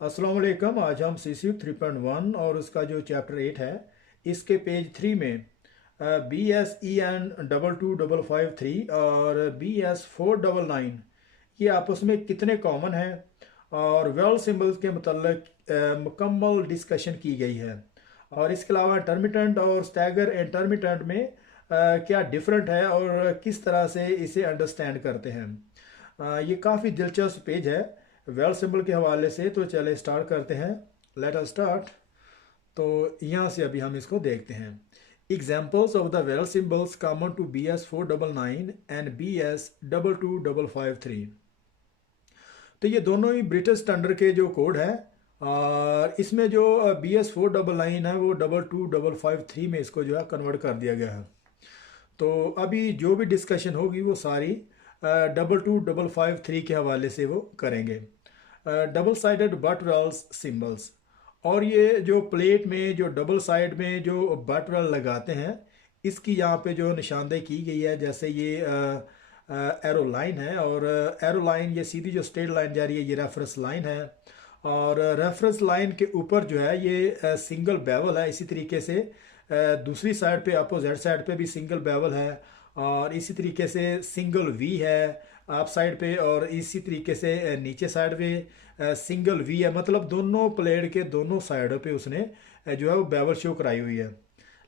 अस्सलाम वालेकुम। आज हम सी सी 3.1 और उसका जो चैप्टर 8 है इसके पेज 3 में बी एस ई एन 225553 और बी एस 499 ये आपस में कितने कॉमन हैं और वेल सिंबल्स के मतलब मुकम्मल डिस्कशन की गई है। और इसके अलावा इंटरमिटेंट और स्टैगर इंटरमिटेंट में क्या डिफरेंट है और किस तरह से इसे अंडरस्टैंड करते हैं। ये काफ़ी दिलचस्प पेज है वेल सिंबल के हवाले से। तो चले स्टार्ट करते हैं। Let us start. तो यहाँ से अभी हम इसको देखते हैं। Examples of the weld symbols common to B S 499 and B S 22553। तो ये दोनों ही ब्रिटिश स्टैंडर्ड के जो कोड है और इसमें जो बी एस 499 है वो 22553 में इसको जो है कन्वर्ट कर दिया गया है। तो अभी जो भी डिस्कशन होगी वो सारी 22553 के हवाले से वो करेंगे। Double sided butt welds symbols. और ये जो प्लेट में जो डबल साइड में जो बट वेल लगाते हैं इसकी यहाँ पे जो निशानदेही की गई है, जैसे ये एरो लाइन है और एरो लाइन ये सीधी जो स्ट्रेट लाइन जा रही है ये रेफरेंस लाइन है। और रेफरेंस लाइन के ऊपर जो है ये सिंगल बेवल है। इसी तरीके से दूसरी साइड पे अपोजिट साइड पे भी सिंगल बेवल है और इसी तरीके से सिंगल वी है आप साइड पे और इसी तरीके से नीचे साइड पे सिंगल वी है। मतलब दोनों प्लेट के दोनों साइडों पे उसने जो है वो बेवल शो कराई हुई है।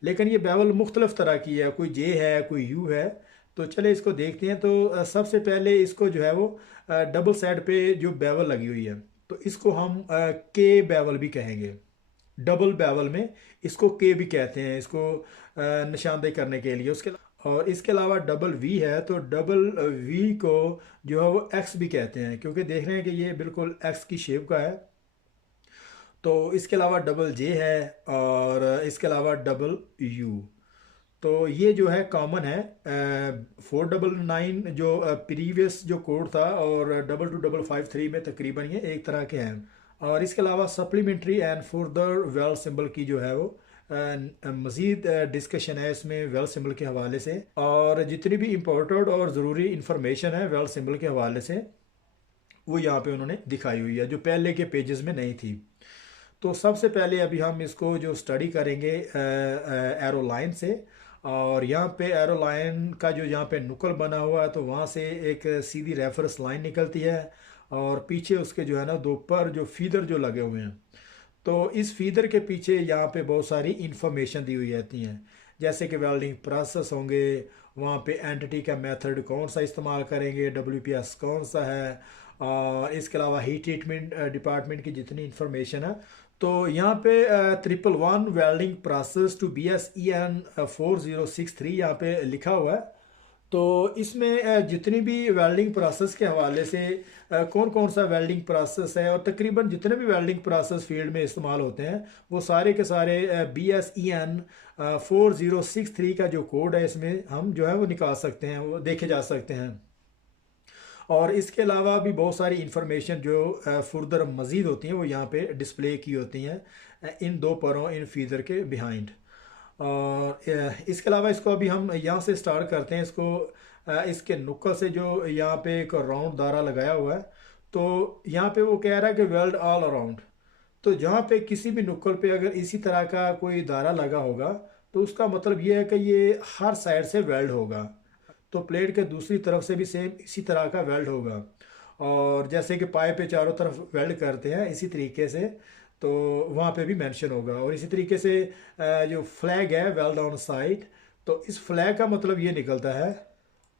लेकिन ये बेवल मुख्तलिफ तरह की है, कोई जे है कोई यू है। तो चले इसको देखते हैं। तो सबसे पहले इसको जो है वो डबल साइड पे जो बेवल लगी हुई है तो इसको हम के बेवल भी कहेंगे। डबल बेवल में इसको के भी कहते हैं, इसको निशानदेही करने के लिए। उसके और इसके अलावा डबल वी है तो डबल वी को जो है वो एक्स भी कहते हैं, क्योंकि देख रहे हैं कि ये बिल्कुल एक्स की शेप का है। तो इसके अलावा डबल जे है और इसके अलावा डबल यू। तो ये जो है कॉमन है 499 जो प्रीवियस जो कोड था और 22553 में तकरीबन ये एक तरह के हैं। और इसके अलावा supplementary and further well symbol की जो है वो मज़ीद डिस्कशन है इसमें वेल सिंबल के हवाले से। और जितनी भी इम्पोर्टेंट और ज़रूरी इंफॉर्मेशन है वेल सिंबल के हवाले से वो यहाँ पे उन्होंने दिखाई हुई है जो पहले के पेजेस में नहीं थी। तो सबसे पहले अभी हम इसको जो स्टडी करेंगे एरो लाइन से। और यहाँ पे एरो लाइन का जो यहाँ पे नुकल बना हुआ है तो वहाँ से एक सीधी रेफरेंस लाइन निकलती है और पीछे उसके जो है ना दो पर जो फीदर जो लगे हुए हैं। तो इस फीदर के पीछे यहाँ पे बहुत सारी इंफॉर्मेशन दी हुई रहती हैं, जैसे कि वेल्डिंग प्रोसेस होंगे, वहाँ पे एंटिटी का मेथड कौन सा इस्तेमाल करेंगे, WPS कौन सा है, और इसके अलावा हीट ट्रीटमेंट डिपार्टमेंट की जितनी इंफॉर्मेशन है। तो यहाँ पे 111 वेल्डिंग प्रोसेस टू BSEN 4063 यहाँ पे लिखा हुआ है। तो इसमें जितनी भी वेल्डिंग प्रोसेस के हवाले से कौन कौन सा वेल्डिंग प्रोसेस है और तकरीबन जितने भी वेल्डिंग प्रोसेस फील्ड में इस्तेमाल होते हैं वो सारे के सारे BSEN 4063 का जो कोड है इसमें हम जो है वो निकाल सकते हैं, वो देखे जा सकते हैं। और इसके अलावा भी बहुत सारी इंफॉर्मेशन जो फर्दर मज़ीद होती हैं वो यहाँ पे डिस्प्ले की होती हैं इन दो परों इन फीदर के बिहाइंड। और इसके अलावा इसको अभी हम यहाँ से स्टार्ट करते हैं। इसको इसके नुक्कल से जो यहाँ पे एक राउंड दायरा लगाया हुआ है तो यहाँ पे वो कह रहा है कि वेल्ड ऑल अराउंड। तो जहाँ पे किसी भी नुक्कल पे अगर इसी तरह का कोई दायरा लगा होगा तो उसका मतलब ये है कि ये हर साइड से वेल्ड होगा। तो प्लेट के दूसरी तरफ से भी सेम इसी तरह का वेल्ड होगा। और जैसे कि पाए पे चारों तरफ वेल्ड करते हैं इसी तरीके से तो वहाँ पे भी मेंशन होगा। और इसी तरीके से जो फ्लैग है वेल्ड ऑन साइड, तो इस फ्लैग का मतलब ये निकलता है,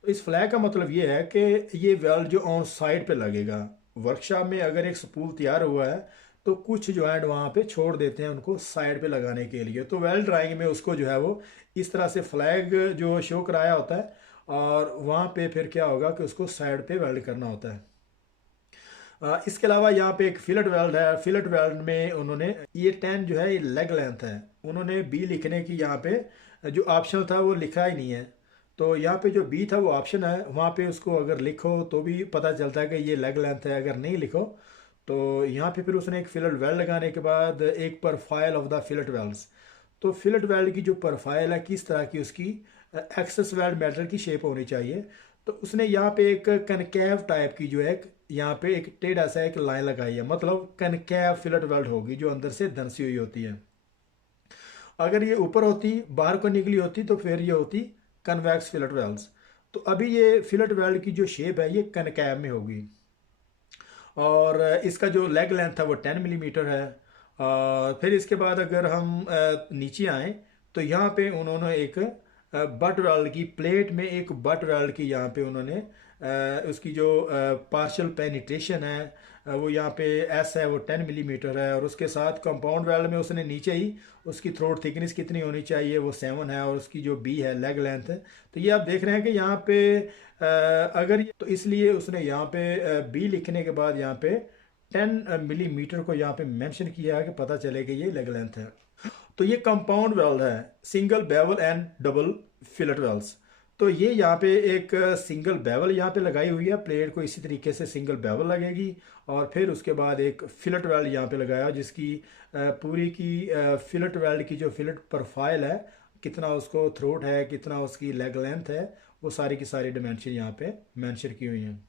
इस फ्लैग का मतलब ये है कि ये वेल्ड जो ऑन साइड पे लगेगा। वर्कशॉप में अगर एक स्पूल तैयार हुआ है तो कुछ जो है वहाँ पे छोड़ देते हैं उनको साइड पे लगाने के लिए। तो वेल्ड ड्राइंग में उसको जो है वो इस तरह से फ्लैग जो शो कराया होता है और वहाँ पे फिर क्या होगा कि उसको साइड पे वेल्ड करना होता है। इसके अलावा यहाँ पे एक फिलेट वेल्ड है। फिलेट वेल्ड में उन्होंने ये 10 जो है ये लेग लेंथ है, उन्होंने बी लिखने की यहाँ पे जो ऑप्शन था वो लिखा ही नहीं है। तो यहाँ पे जो बी था वो ऑप्शन है, वहाँ पे उसको अगर लिखो तो भी पता चलता है कि ये लेग लेंथ है, अगर नहीं लिखो तो यहाँ पे फिर उसने एक फिलेट वेल्ड लगाने के बाद एक profile of the fillet welds. तो फिलेट वेल्ड की जो प्रोफाइल है किस तरह की उसकी एक्सेस वेल्ड मेटल की शेप होनी चाहिए। तो उसने यहाँ पे एक कनकेव टाइप की जो है यहाँ पे एक टेढ़ा सा एक लाइन लगाई है, मतलब कनकैव फिलेट वेल्ड होगी जो अंदर से धंसी हुई होती है। अगर ये ऊपर होती, बाहर को निकली होती, तो फिर ये होती कन्वेक्स फिलेट वेल्स। तो अभी ये फिलेट वेल्ड की जो शेप है ये कनकैव में होगी। और इसका जो लेग लेंथ है वो 10 मिलीमीटर है। और फिर इसके बाद अगर हम नीचे आए तो यहाँ पे उन्होंने एक बट वेल्ड की प्लेट में एक बट वेल्ड की यहाँ पे उन्होंने उसकी जो पार्शियल पेनिट्रेशन है वो यहाँ पे एस है वो 10 मिलीमीटर है। और उसके साथ कंपाउंड वेल्ड में उसने नीचे ही उसकी थ्रोट थिकनेस कितनी होनी चाहिए वो 7 है। और उसकी जो बी है लेग लेंथ है। तो ये आप देख रहे हैं कि यहाँ पे अगर तो इसलिए उसने यहाँ पे बी लिखने के बाद यहाँ पे 10 मिलीमीटर को यहाँ पे मेंशन किया है कि पता चले कि ये लेग लेंथ है। तो ये कंपाउंड वेल्ड है, single bevel and double fillet welds. तो ये यहाँ पे एक सिंगल बेवल यहाँ पे लगाई हुई है, प्लेट को इसी तरीके से सिंगल बेवल लगेगी। और फिर उसके बाद एक फिलेट वेल्ड यहाँ पे लगाया जिसकी पूरी की फिलेट वेल्ड की जो फिलेट प्रोफाइल है, कितना उसको थ्रोट है, कितना उसकी लेग लेंथ है, वो सारी की सारी डिमेंशन यहाँ पे मेंशन की हुई हैं।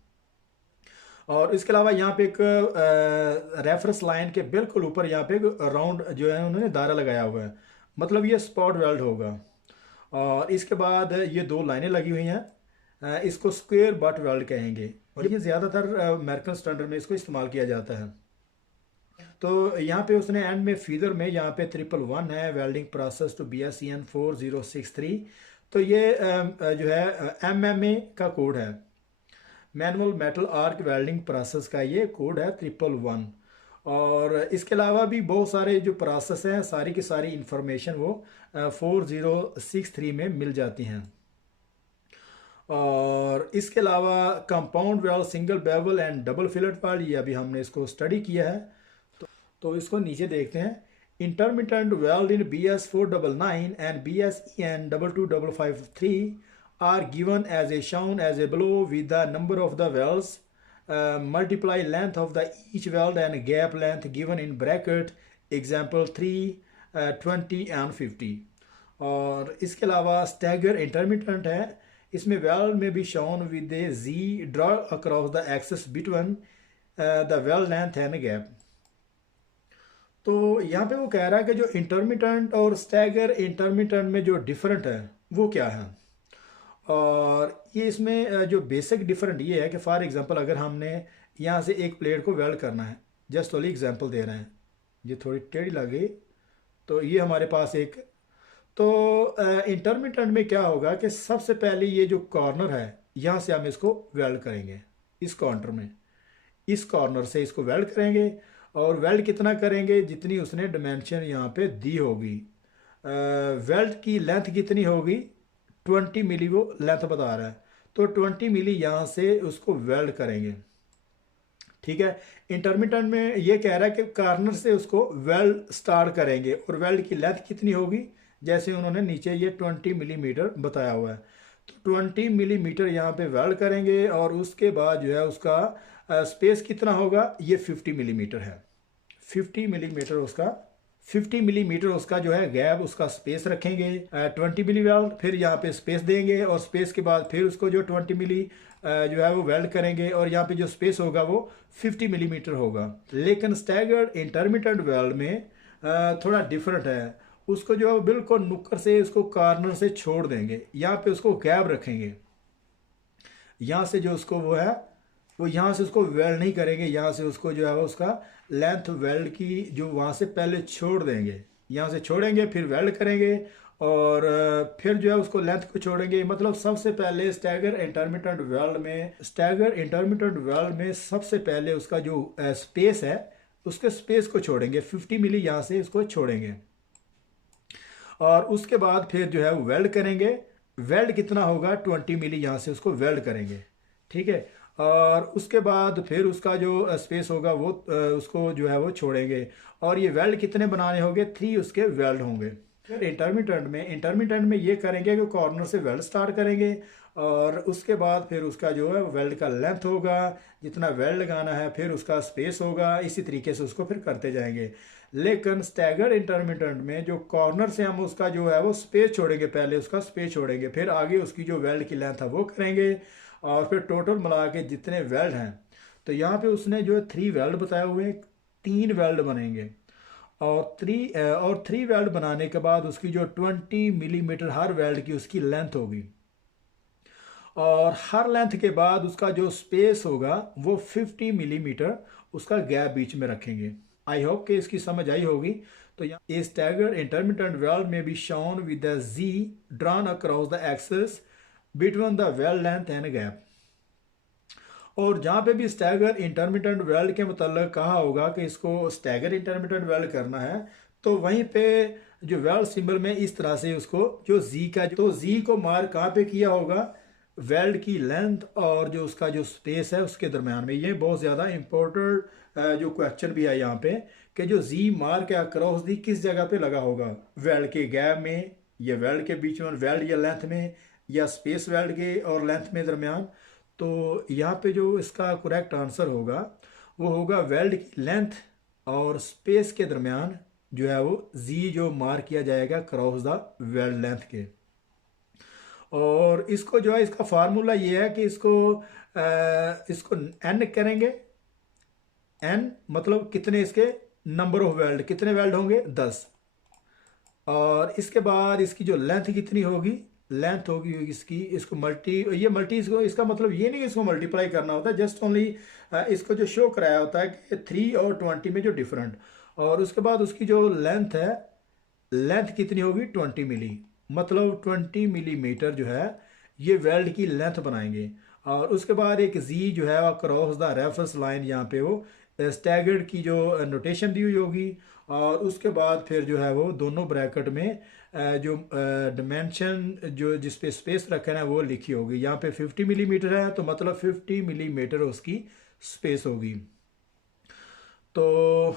और इसके अलावा यहाँ पे एक रेफरेंस लाइन के बिल्कुल ऊपर यहाँ पे राउंड जो है उन्होंने दायरा लगाया हुआ है, मतलब ये स्पॉट वेल्ड होगा। और इसके बाद ये दो लाइनें लगी हुई हैं, इसको स्क्वायर बट वेल्ड कहेंगे। और ये ज़्यादातर अमेरिकन स्टैंडर्ड में इसको इस्तेमाल किया जाता है। तो यहाँ पे उसने एंड में फीदर में यहाँ पे 111 है, वेल्डिंग प्रोसेस टू BSEN 4063। तो ये जो है MMA का कोड है, manual metal arc welding process का ये कोड है 111। और इसके अलावा भी बहुत सारे जो प्रोसेस हैं सारी की सारी इंफॉर्मेशन वो 4063 में मिल जाती हैं। और इसके अलावा compound weld, single bevel and double fillet weld, ये अभी हमने इसको स्टडी किया है। तो इसको नीचे देखते हैं। Intermittent weld in BS499 and BSEN 22553 are given as a shown as a below with the number of the welds, multiply length of the each weld and gap length given in bracket example 3, 20 and 50। और इसके अलावा stagger intermittent है, इसमें weld में भी shown with a Z draw across the axis between the weld length and gap. तो यहाँ पे वो कह रहा है कि जो इंटरमिटेंट और स्टैगर इंटरमिटेंट में जो डिफरेंट है वो क्या है। और ये इसमें जो बेसिक डिफरेंट ये है कि फॉर एग्जांपल अगर हमने यहाँ से एक प्लेट को वेल्ड करना है, जस्ट ओनली एग्जांपल दे रहे हैं, ये थोड़ी टेढ़ी लगी तो ये हमारे पास एक, तो इंटरमिटेंट में क्या होगा कि सबसे पहले ये जो कॉर्नर है यहाँ से हम इसको वेल्ड करेंगे, इस काउंटर में इस कॉर्नर से इसको वेल्ड करेंगे। और वेल्ड कितना करेंगे, जितनी उसने डिमेंशन यहाँ पे दी होगी। वेल्ड की लेंथ कितनी होगी, 20 मिली वो लेंथ बता रहा है, तो 20 मिली यहाँ से उसको वेल्ड करेंगे। ठीक है, इंटरमिटेंट में ये कह रहा है कि कॉर्नर से उसको वेल्ड स्टार्ट करेंगे और वेल्ड की लेंथ कितनी होगी, जैसे उन्होंने नीचे ये 20 मिलीमीटर बताया हुआ है। तो 20 मिलीमीटर यहाँ पे वेल्ड करेंगे और उसके बाद जो है उसका स्पेस कितना होगा, ये 50 मिलीमीटर है। 50 मिलीमीटर उसका 50 मिलीमीटर उसका जो है गैप, उसका स्पेस रखेंगे 20 मिली वेल्ड, फिर यहाँ पे स्पेस देंगे और स्पेस के बाद फिर उसको जो 20 मिली जो है वो वेल्ड करेंगे और यहाँ पे जो स्पेस होगा वो 50 मिलीमीटर होगा। लेकिन स्टैगर्ड इंटरमिटेंट वेल्ड में थोड़ा डिफरेंट है, उसको जो है बिल्कुल नुक्कर से उसको कॉर्नर से छोड़ देंगे, यहाँ पे उसको गैप रखेंगे, यहाँ से जो उसको वो है वो यहाँ से उसको वेल्ड नहीं करेंगे, यहाँ से उसको जो है उसका लेंथ वेल्ड की जो वहाँ से पहले छोड़ देंगे, यहाँ से छोड़ेंगे फिर वेल्ड करेंगे और फिर जो है उसको लेंथ को छोड़ेंगे। मतलब सबसे पहले स्टैगर इंटरमिटेंट वेल्ड में सबसे पहले उसका जो स्पेस है उसके स्पेस को छोड़ेंगे, 50 मिली यहाँ से इसको छोड़ेंगे और उसके बाद फिर जो है वो वेल्ड करेंगे। वेल्ड कितना होगा, 20 मिली यहाँ से उसको वेल्ड करेंगे। ठीक है, और उसके बाद फिर उसका जो स्पेस होगा वो उसको जो है वो छोड़ेंगे और ये वेल्ड कितने बनाने होंगे, 3 उसके वेल्ड होंगे। फिर इंटरमिटेंट में ये करेंगे कि कॉर्नर से वेल्ड स्टार्ट करेंगे और उसके बाद फिर उसका जो है वेल्ड का लेंथ होगा, जितना वेल्ड लगाना है, फिर उसका स्पेस होगा, इसी तरीके से उसको फिर करते जाएंगे। लेकिन स्टैगर्ड इंटरमिटेंट में जो कॉर्नर से हम उसका जो है वो स्पेस छोड़ेंगे, पहले उसका स्पेस छोड़ेंगे, फिर आगे उसकी जो वेल्ड की लेंथ है वो करेंगे और फिर टोटल मिला के जितने वेल्ड हैं तो यहाँ पे उसने जो है 3 वेल्ड बताए हुए हैं, 3 वेल्ड बनेंगे। और 3 वेल्ड बनाने के बाद उसकी जो 20 मिलीमीटर हर वेल्ड की उसकी लेंथ होगी, और हर लेंथ के बाद उसका जो स्पेस होगा वो 50 मिलीमीटर उसका गैप बीच में रखेंगे। आई होप कि इसकी समझ आई होगी। तो यहाँ a staggered intermittent weld may be shown with the G drawn across the axis between the weld length and gap. और जहाँ पे भी स्टैगर इंटरमिटेंट वेल्ड के मतलब कहा होगा कि इसको स्टैगर इंटरमिटेंट वेल्ड करना है, तो वहीं पे जो वेल्ड सिंबल में इस तरह से उसको जो जी का, तो जी को मार्क कहाँ पे किया होगा, वेल्ड की लेंथ और जो उसका जो स्पेस है उसके दरम्यान में। ये बहुत ज़्यादा इंपॉर्टेंट जो क्वेश्चन भी है यहाँ पे, कि जो जी मार्क या क्रॉस दी किस जगह पे लगा होगा, वेल्ड के गैप में, या वेल्ड के बीच में, वेल्ड या लेंथ में, या स्पेस वेल्ड के और लेंथ में दरम्यान। तो यहाँ पे जो इसका करेक्ट आंसर होगा वो होगा वेल्ड की लेंथ और स्पेस के दरमियान जो है वो जी जो मार्क किया जाएगा क्रॉस द वेल्ड लेंथ के। और इसको जो है इसका फार्मूला ये है कि इसको एन करेंगे। एन मतलब कितने इसके नंबर ऑफ वेल्ड, कितने वेल्ड होंगे 10। और इसके बाद इसकी जो लेंथ कितनी होगी, लेंथ होगी इसकी, इसको मल्टी, ये मल्टी इसको, इसका मतलब ये नहीं कि इसको मल्टीप्लाई करना होता है, जस्ट ओनली इसको जो शो कराया होता है कि 3 और 20 में जो डिफरेंट। और उसके बाद उसकी जो लेंथ है, लेंथ कितनी होगी 20 मिली, मतलब 20 मिलीमीटर जो है ये वेल्ड की लेंथ बनाएंगे। और उसके बाद एक जी जो है वह क्रॉस द रेफरेंस लाइन, यहाँ पे वो स्टैगर्ड की जो नोटेशन दी हुई होगी। और उसके बाद फिर जो है वो दोनों ब्रैकेट में जो डिमेंशन जो जिस पे स्पेस रखा है वो लिखी होगी। यहाँ पे 50 मिलीमीटर है तो मतलब 50 मिलीमीटर उसकी स्पेस होगी। तो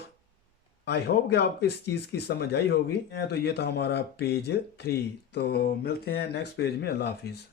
आई होप कि आपको इस चीज़ की समझ आई होगी। तो ये था हमारा पेज 3। तो मिलते हैं नेक्स्ट पेज में। अल्लाह हाफिज़।